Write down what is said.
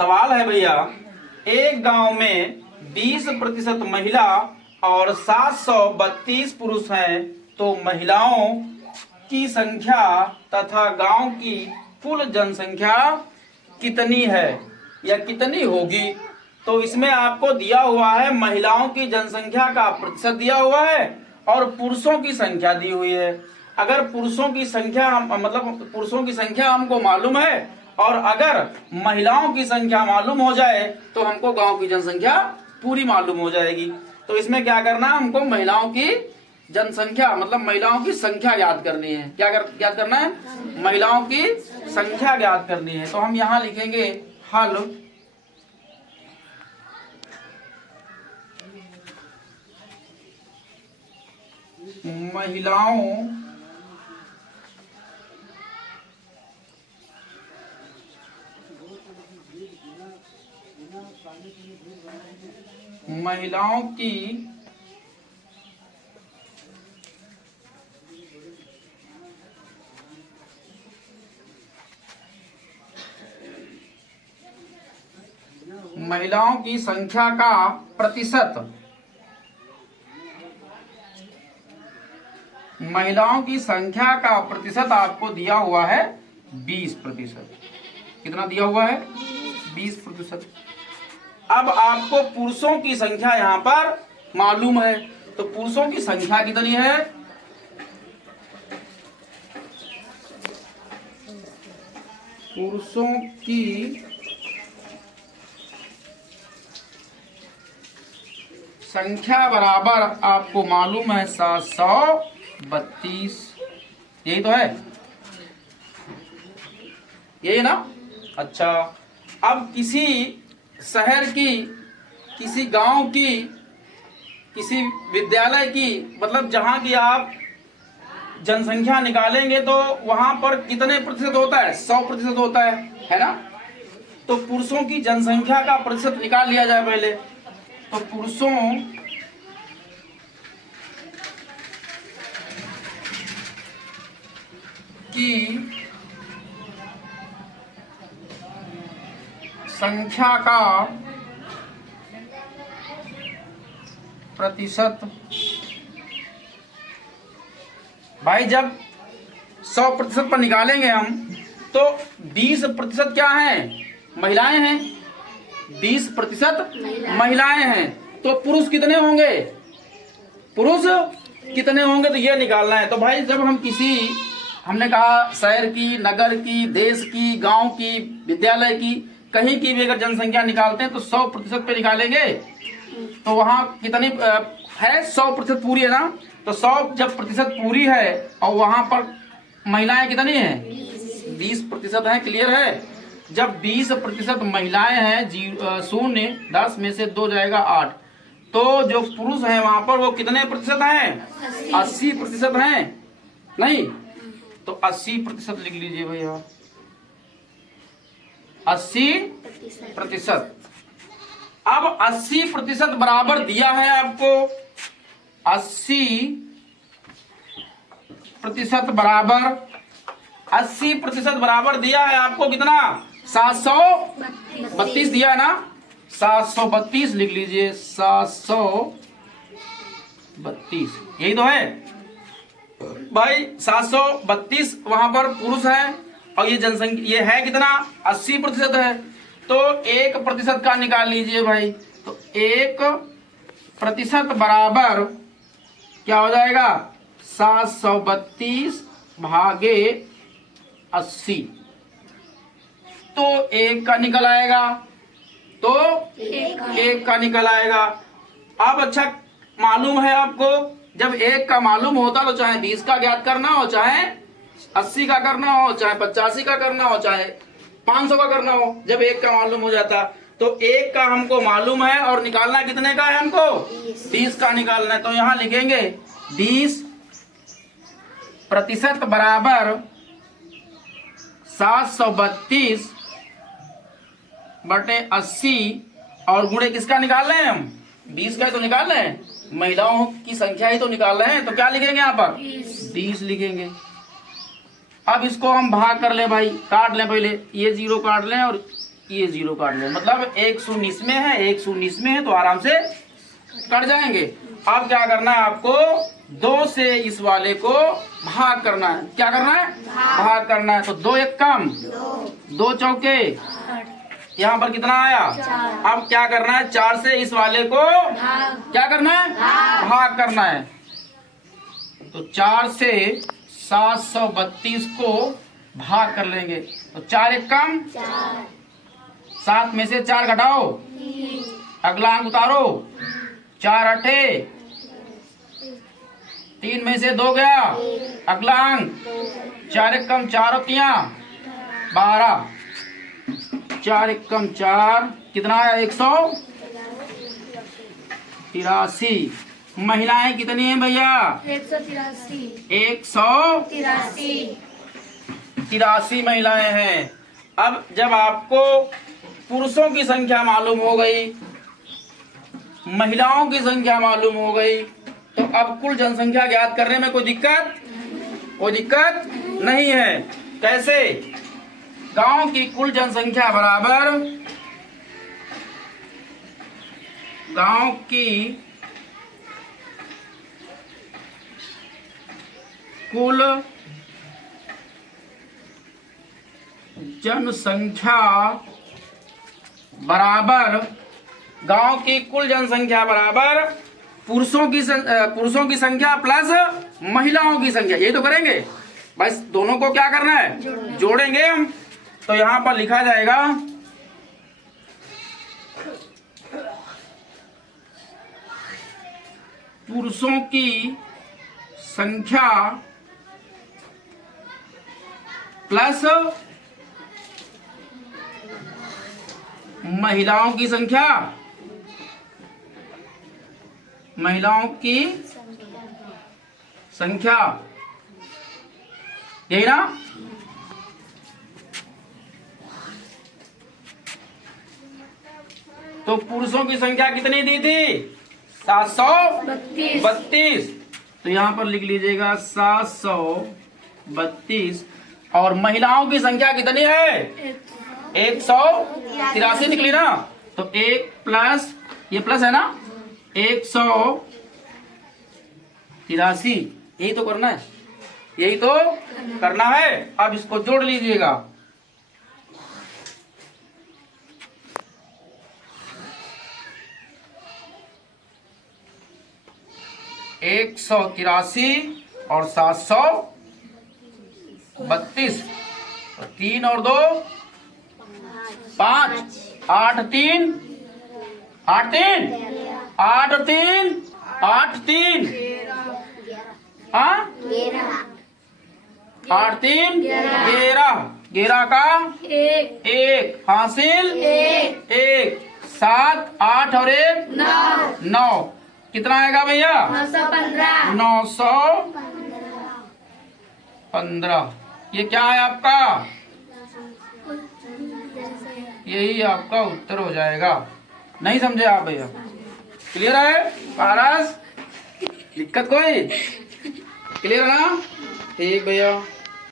सवाल है भैया, एक गांव में 20% महिला और 732 पुरुष हैं, तो महिलाओं की संख्या तथा गांव की कुल जनसंख्या कितनी है या कितनी होगी? तो इसमें आपको दिया हुआ है महिलाओं की जनसंख्या का प्रतिशत दिया हुआ है और पुरुषों की संख्या दी हुई है। अगर पुरुषों की संख्या पुरुषों की संख्या हमको मालूम है और अगर महिलाओं की संख्या मालूम हो जाए तो हमको गांव की जनसंख्या पूरी मालूम हो जाएगी। तो इसमें क्या करना है, हमको महिलाओं की जनसंख्या महिलाओं की संख्या ज्ञात करनी है। क्या ज्ञात करना है? महिलाओं की संख्या ज्ञात करनी है। तो हम यहाँ लिखेंगे हल महिलाओं की संख्या का प्रतिशत, महिलाओं की संख्या का प्रतिशत आपको दिया हुआ है 20%। कितना दिया हुआ है? 20%। अब आपको पुरुषों की संख्या यहाँ पर मालूम है, तो पुरुषों की संख्या कितनी है? पुरुषों की संख्या बराबर आपको मालूम है 732। यही तो है, यही ना? अच्छा, अब किसी शहर की, किसी गांव की, किसी विद्यालय की जहां की आप जनसंख्या निकालेंगे तो वहां पर कितने प्रतिशत होता है? 100% होता है ना? तो पुरुषों की जनसंख्या का प्रतिशत निकाल लिया जाए पहले। तो पुरुषों की संख्या का प्रतिशत, भाई जब 100% पर निकालेंगे हम तो 20% क्या है? महिलाएं हैं। 20% महिलाएं हैं, तो पुरुष कितने होंगे? पुरुष कितने होंगे तो ये निकालना है। तो भाई जब हम हमने कहा शहर की, नगर की, देश की, गांव की, विद्यालय की, कहीं की भी अगर जनसंख्या निकालते हैं तो 100% पे निकालेंगे। तो वहां कितनी है? 100% पूरी है ना? तो 100 जब प्रतिशत पूरी है और वहां पर महिलाएं कितनी हैं? 20% है। क्लियर है? जब 20% महिलाएं हैं, 0 10 में से 2 जाएगा 8, तो जो पुरुष हैं वहां पर वो कितने प्रतिशत हैं? 80% हैं। नहीं तो 80% लिख लीजिए भैया, 80%। अब 80% बराबर दिया है आपको, 80% बराबर दिया है आपको कितना? 732 दिया है ना? 732 लिख लीजिए, 732। यही तो है भाई, 732 वहां पर पुरुष है और ये जनसंख्या ये है कितना? 80% है। तो 1% का निकाल लीजिए भाई। तो 1% बराबर क्या हो जाएगा? 732 भागे 80। तो 1 का निकल आएगा, तो 1 का निकल आएगा। अब अच्छा मालूम है आपको, जब 1 का मालूम होता तो चाहे 20 का ज्ञात करना हो, चाहे 80 का करना हो, चाहे 85 का करना हो, चाहे 500 का करना हो, जब 1 का मालूम हो जाता। तो 1 का हमको मालूम है और निकालना कितने का है हमको? 20 का निकालना है। तो यहां लिखेंगे 20% बराबर 732 बटे 80 और गुणे किसका निकाल रहे हैं हम? 20 का ही तो निकाल रहे हैं, महिलाओं की संख्या ही तो निकाल रहे हैं। तो क्या लिखेंगे यहाँ पर? 20 लिखेंगे। अब इसको हम भाग कर ले भाई, काट लें, पहले ये 0 काट लें और ये 0 काट ले, मतलब एक शून्य इसमें है, एक शून्य इसमें है, तो आराम से कट जाएंगे। अब क्या करना है आपको, 2 से इस वाले को भाग करना है। क्या करना है? भाग करना है। तो 2 एक कम, 2 चौके, यहाँ पर कितना आया? अब क्या करना है, 4 से इस वाले को क्या करना है? भाग करना है। तो 4 से 732 को भाग कर लेंगे। तो 4 एक कम, 7 में से 4 घटाओ, अगला अंक उतारो, 4 अठे, 3 में से 2 गया, अगला अंक, 4 एक कम 4 और 3 12, 4 एक कम 4, कितना आया? 183। महिलाएं कितनी हैं भैया? 183 महिलाएं हैं। अब जब आपको पुरुषों की संख्या मालूम हो गई, महिलाओं की संख्या मालूम हो गई, तो अब कुल जनसंख्या ज्ञात करने में कोई दिक्कत नहीं है। कैसे? गांव की कुल जनसंख्या बराबर गांव की कुल जनसंख्या बराबर पुरुषों की संख्या प्लस महिलाओं की संख्या। यही तो करेंगे, बस दोनों को क्या करना है? जोड़ेंगे हम। तो यहां पर लिखा जाएगा पुरुषों की संख्या प्लस महिलाओं की संख्या, यही ना? तो पुरुषों की संख्या कितनी दी थी? 732। तो यहां पर लिख लीजिएगा 732। और महिलाओं की संख्या कितनी है? 183 निकली ना? तो 1 प्लस, ये प्लस है ना, 183। यही तो करना है, अब इसको जोड़ लीजिएगा। 183 और 732, 3 और 2 5, 8 3 8 3 8 3 8 3 हाँ 8 3 11, 11 का 1 हासिल 1, 7 8 और 1 9। कितना आएगा भैया? 915। ये क्या है आपका? यही आपका उत्तर हो जाएगा। नहीं समझे आप भैया? क्लियर है? पारस, दिक्कत कोई? क्लियर है ना? ठीक भैया।